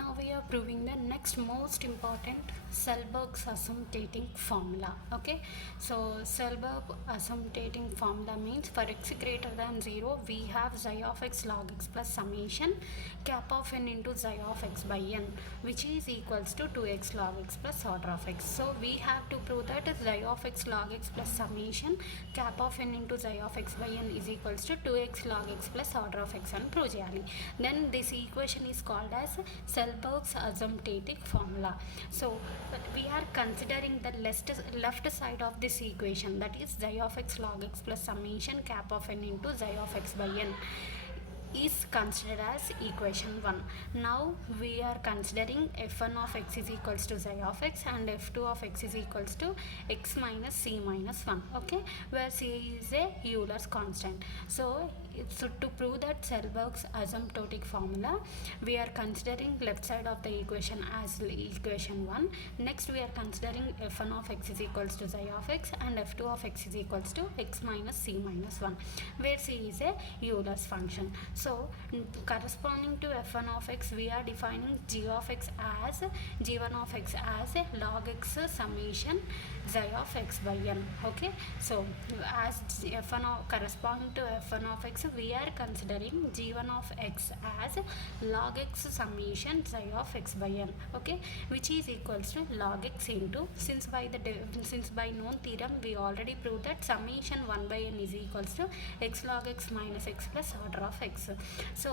Now we are proving the next most important Selberg's asymptotic formula. Okay, so Selberg asymptotic formula means for x greater than 0 we have xi of x log x plus summation cap of n into xi of x by n, which is equals to 2x log x plus order of x. So we have to prove that xi of x log x plus summation cap of n into xi of x by n is equals to 2x log x plus order of x అని prove చేయాలి. Then this equation is called as Selberg's asymptotic formula. So we are considering the left side of this equation, that is xi of x log x plus summation cap of n into xi of x by n is considered as equation 1. Now we are considering f1 of x is equals to xi of x and f2 of x is equals to x minus c minus 1. Okay, where c is a Euler's constant. So to prove that Selberg's asymptotic formula, we are considering left side of the equation as equation 1. Next we are considering f1 of x is equals to xi of x and f2 of x is equals to x minus c minus 1, where c is a Euler's function. So corresponding to f1 of x, we are defining g of x as g1 of x as a log x summation xi of x by n. Okay, so as f1 of, corresponding to f1 of x, we are considering g1 of x as log x summation xi of x by n. Okay, which is equals to log x into, since by known theorem we already proved that summation 1 by n is equals to x log x minus x plus order of x. So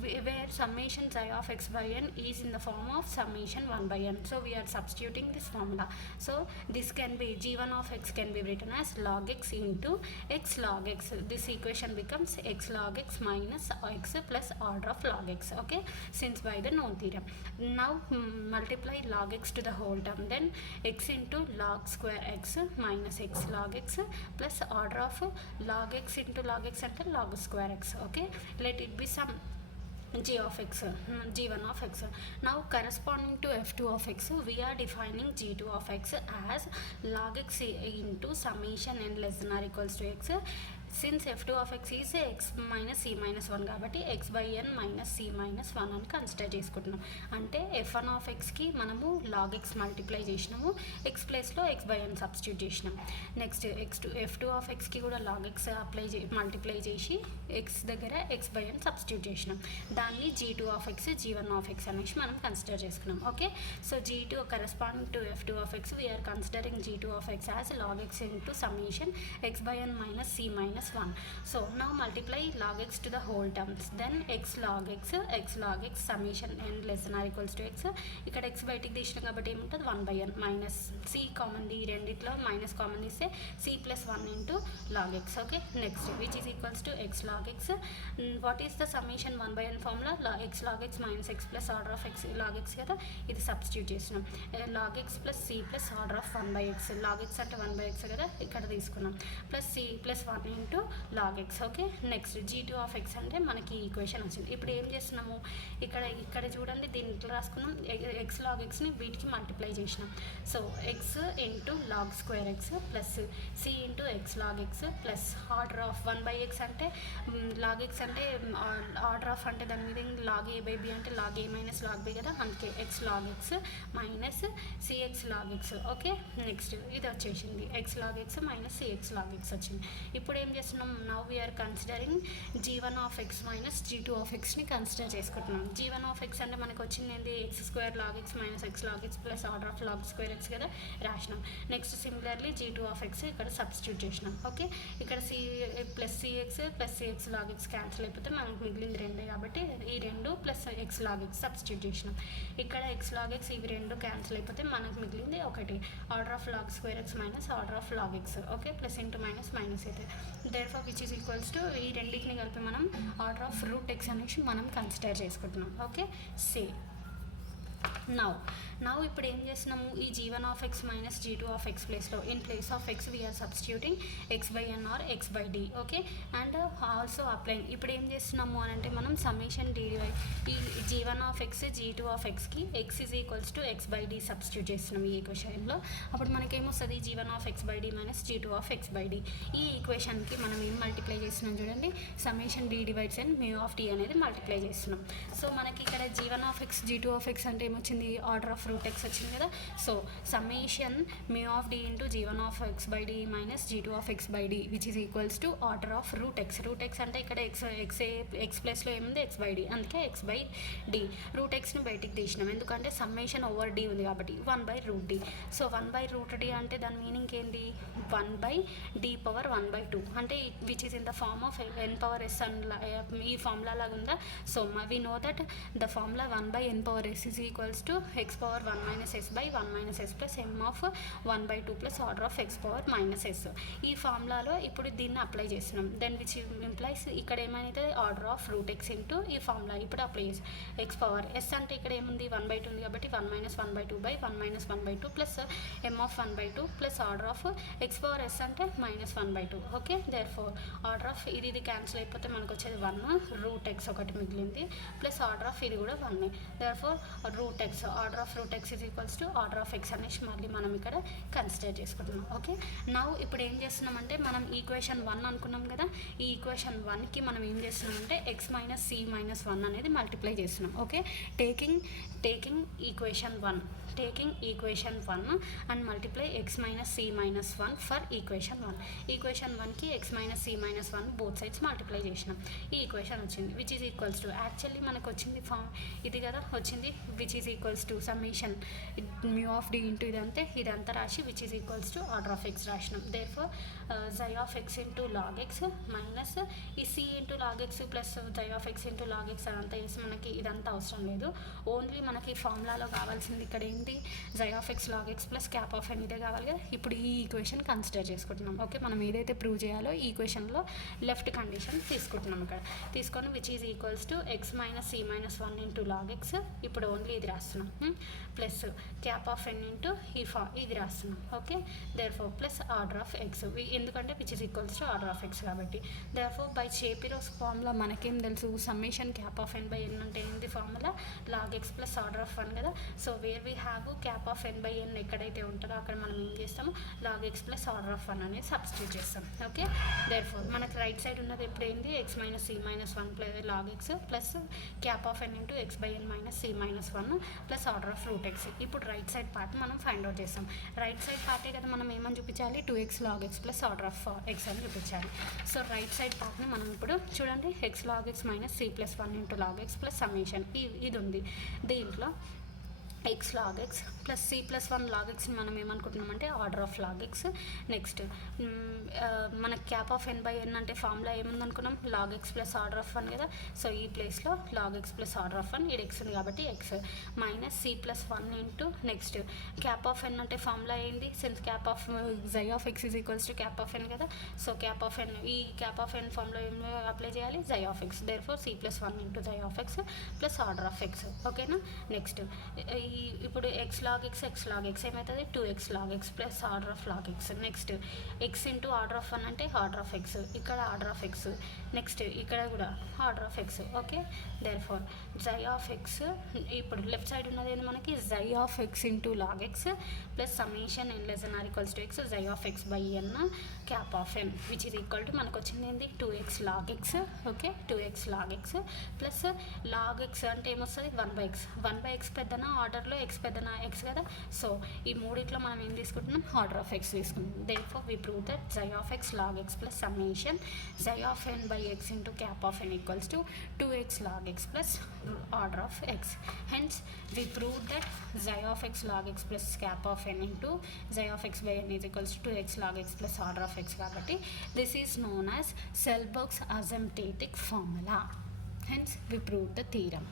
where summation xi of x by n is in the form of summation 1 by n, so we are substituting this formula. So this can be g1 of x can be written as log x into x log x. This equation becomes x log x minus x plus order of log x. Okay, since by the known theorem. Now multiply log x to the whole term, then x into log square x minus x log x plus order of log x into log x and log square x. Okay, let it be some g of x, g1 of x. Now corresponding to f2 of x, we are defining g2 of x as log x into summation n less than or equals to x. Since f2 of x is x minus c minus 1 కాబట్టి x by n minus c minus 1 అని consider చేసుకుంటున్నాం. అంటే f1 of xకి మనము log x multiply చేసినాము, x ప్లేస్లో x by n substitute చేసినాం. Next f2 of xకి కూడా log x multiply చేసి x దగ్గర x by n సబ్స్టిట్యూట్ చేసినాం. దాన్ని g2 of x g1 of x అనేసి మనం కన్సిడర్ చేసుకున్నాం. Okay, so g2 corresponding to f2 of x, we are considering g2 of x as log x into summation x by n minus c minus 1. So now multiply log x to the whole terms, then x log x summation n less than or equals to x. ఇక్కడ x బయటికి తీసినాం కాబట్టి ఏముంటుంది 1 by n minus c common, ఈ రెండిట్లో minus common తీస్తే c plus 1 into log x. Okay, next which is equals to x log x. What is the summation 1 by n formula x log x minus x plus order of x log x కదా, ఇది substitute చేసినాం. log x plus c plus order of 1 by x, log x అంటే 1 by x కదా, ఇక్కడ తీసుకున్నాం, plus c plus 1 into log x. Okay, next g2 of x అంటే మనకి equation వచ్చింది. ఇప్పుడు ఏం చేస్తున్నాము, ఇక్కడ చూడండి, దీన్ని ఇట్లా రాసుకున్నాం, x log xని వీటికి మల్టిప్లై చేసినాం. So x into log square x plus c into x log x plus order of 1 by x అంటే log x అంటే ఆర్డర్ ఆఫ్ అంటే దాని మీద log a by b అంటే log a minus log b కదా, అందుకే x log x minus cx log x. Okay, next ఇది వచ్చేసింది x log x minus cx log x వచ్చింది. ఇప్పుడు ఏం చేస్తున్నాం, now we are considering g1 of x minus g2 of xని కన్సిడర్ చేసుకుంటున్నాం. g1 of x అంటే మనకు వచ్చింది ఏంటి, x square log x minus x log x plus order of log square x కదా, రాసినాం. Next similarly g2 of x ఇక్కడ substitute చేసినాం. ఓకే, ఇక్కడ c plus cx plus cx log x cancel అయిపోతే మనకు మిగిలింది రెండే కాబట్టి ఈ రెండు plus x log x substitute చేసినాం. ఇక్కడ x log x ఇవి రెండు క్యాన్సిల్ అయిపోతే మనకు మిగిలింది ఒకటి, order of log square x minus order of log x. Okay, plus into minus minus అయితే therefore which is equals to ఈ రెండింటిని కలిపి మనం ఆర్డర్ ఆఫ్ రూట్ x అనేసి మనం కన్సిడర్ చేసుకుంటున్నాం. ఓకే, సే నౌ నౌ ఇప్పుడు ఏం చేస్తున్నాము, ఈ g1 of x minus g2 of x ప్లేస్లో in place of x we are substituting x by n or x by d. Okay, and also applying. ఇప్పుడు ఏం చేస్తున్నాము అని అంటే మనం సమ్మేషన్ డివై ఈ g1 of x g2 of ఎక్స్కి x is equals to x by d substitute చేస్తున్నాం ఈ ఈక్వేషన్లో. అప్పుడు మనకేమొస్తుంది, g1 of x by d minus g2 of x by d. ఈ ఈక్వేషన్కి మనం ఏం మల్టిప్లై చేస్తున్నాం చూడండి, summation d divides and mu of d అనేది మల్టిప్లై చేస్తున్నాం. సో మనకి ఇక్కడ g1 of x g2 of X అంటే ఏమొచ్చింది, ఆర్డర్ ఆఫ్ రూట్ ఎక్స్ వచ్చింది కదా. So summation mu of d into g1 of x by d minus g2 of x by d which is equals to order of root x. Root x అంటే ఇక్కడ x ప్లేస్లో ఏముంది, x by d, అందుకే x by d. Root ఎక్స్ని బయటికి తీసినాం ఎందుకంటే summation over D ఉంది కాబట్టి 1/√d. సో 1/√d అంటే దాని మీనింగ్ ఏంటి, 1/d పవర్ 1/2 అంటే which is in the form of n power s అని ఈ ఫార్ములా లాగా ఉందా. So we know that the formula 1/n power s is equals to x power 1 minus s by 1 minus s plus m of 1/2 plus order of x power minus s. ఈ ఫార్ములాలో ఇప్పుడు దీన్ని apply చేస్తున్నాం. Then which implies ఇక్కడ ఏమైతే order of root x into ఈ formula ఇప్పుడు apply చేసి ఎక్స్ పవర్ ఎస్ అంటే ఇక్కడ ఏముంది 1/2 ఉంది కాబట్టి 1 minus 1/2 by 1 minus 1/2 plus m of 1/2 plus order of x power s అంటే minus 1/2. Okay, therefore order of ఇది క్యాన్సిల్ అయిపోతే మనకు వచ్చేది 1 రూట్ ఎక్స్ ఒకటి మిగిలింది ప్లస్ ఆర్డర్ ఆఫ్ ఇది కూడా 1. Therefore root x order of root x is equals to order of x అనేసి మళ్ళీ మనం ఇక్కడ కన్సిడర్ చేసుకుంటున్నాం. ఓకే, నౌ ఇప్పుడు ఏం చేస్తున్నామంటే మనం ఈక్వేషన్ 1 అనుకున్నాం కదా, ఈ ఈక్వేషన్ 1కి మనం ఏం చేస్తున్నామంటే ఎక్స్ మైనస్ సి మైనస్ 1 అనేది మల్టిప్లై చేస్తున్నాం. Okay, taking equation 1 and multiply x minus c minus 1 for equation 1. Equation 1కి x minus c minus 1 both sides multiply చేసినాం. ఈ ఈక్వేషన్ వచ్చింది which is equals to actually మనకు వచ్చింది ఫామ్ ఇది కదా వచ్చింది which is equals to summation mu of d into ఇదంతా రాసి which is equals to order of x రాసినాం. Therefore j of x into log x minus ఈ c into log x plus j of x into log x అదంతా వేసి మనకి ఇదంతా అవసరం లేదు. ఓన్లీ మనకి ఫార్ములాలో కావాల్సింది ఇక్కడ ఏంటి, j of x log x plus cap of n ఇదే కావాలి కదా. ఇప్పుడు ఈ ఈక్వేషన్ కన్సిడర్ చేసుకుంటున్నాం. ఓకే, మనం ఏదైతే ప్రూవ్ చేయాలో ఈ ఈక్వేషన్లో లెఫ్ట్ కండిషన్ తీసుకుంటున్నాం. ఇక్కడ తీసుకొని which is equals to x minus c minus 1 into log x ఇప్పుడు ఓన్లీ ఇది రాస్తున్నాం plus cap of n into ఇది రాస్తున్నాం. Okay, therefore plus order of x ఎందుకంటే which is equals to order of x కాబట్టి. Therefore by Shapiro's formula మనకేం తెలుసు, summation cap of n by n అంటే ఏంటి formula log x plus order of 1 కదా. So where we have cap of n by n ఎక్కడైతే ఉంటుందో అక్కడ మనం ఏం చేస్తాము log x plus order of 1 అనేది సబ్స్టిట్యూట్ చేస్తాం. ఓకే, దేర్ ఫోర్ మనకి రైట్ సైడ్ ఉన్నది ఎప్పుడు ఏంటి x minus c minus 1 plus log x plus cap of n into x by n minus c minus 1 plus order of root x. ఇప్పుడు right side part మనం find out చేస్తాం. Right side పార్టే కదా మనం ఏమని చూపించాలి, 2x log x plus order of x అని చూపించాలి. సో రైట్ సైడ్ పార్ట్ని మనం ఇప్పుడు చూడండి x log x minus c plus 1 into log x plus summation ఇది ఉంది. దీంట్లో x log x plus c plus 1 log ఎక్స్ని మనం ఏమనుకుంటున్నామంటే order of log x. Next మనకి cap of n by n అంటే ఫార్ములా ఏముంది అనుకున్నాం log x plus order of 1 కదా. సో ఈ ప్లేస్లో log x plus order of 1 ఇది ఎక్స్ ఉంది కాబట్టి x minus c plus 1 into next cap of n అంటే ఫార్ములా ఏంది, since cap of j of x is equals to cap of n కదా. So cap of n ఈ cap of n formula ఏం apply చేయాలి, j of x. Therefore c plus 1 into j of x plus order of x. ఓకేనా, next ఇప్పుడు x log x ఏమవుతుంది 2x log x plus order of log x. Next x into order of 1 అంటే order of x, ఇక్కడ order of x, next ఇక్కడ కూడా order of x. Okay, therefore j of x ఇప్పుడు left side ఉన్నది ఏంటి మనకి j of x into log x plus summation n less than or equals to x j of x by n cap of n which is equal to మనకు వచ్చింది ఏంటి 2x log X. Okay, 2x log x plus log x అంటే ఏమొస్తుంది 1/x. 1/x పెద్దనా ఆర్డర్లో X పెద్దనా X కదా. So ఈ మూడిట్లో మనం ఏం తీసుకుంటున్నాం ఆర్డర్ ఆఫ్ ఎక్స్ తీసుకుంటాం. Therefore we prove that j of x log x plus summation j of n by x into cap of n equals to 2x log x plus order of x. Hence we prove that j of x log x plus cap of n into j of x by n is equals to 2x log x plus order of x కాబట్టి this is known as Selberg's asymptotic formula. Hence we proved the theorem.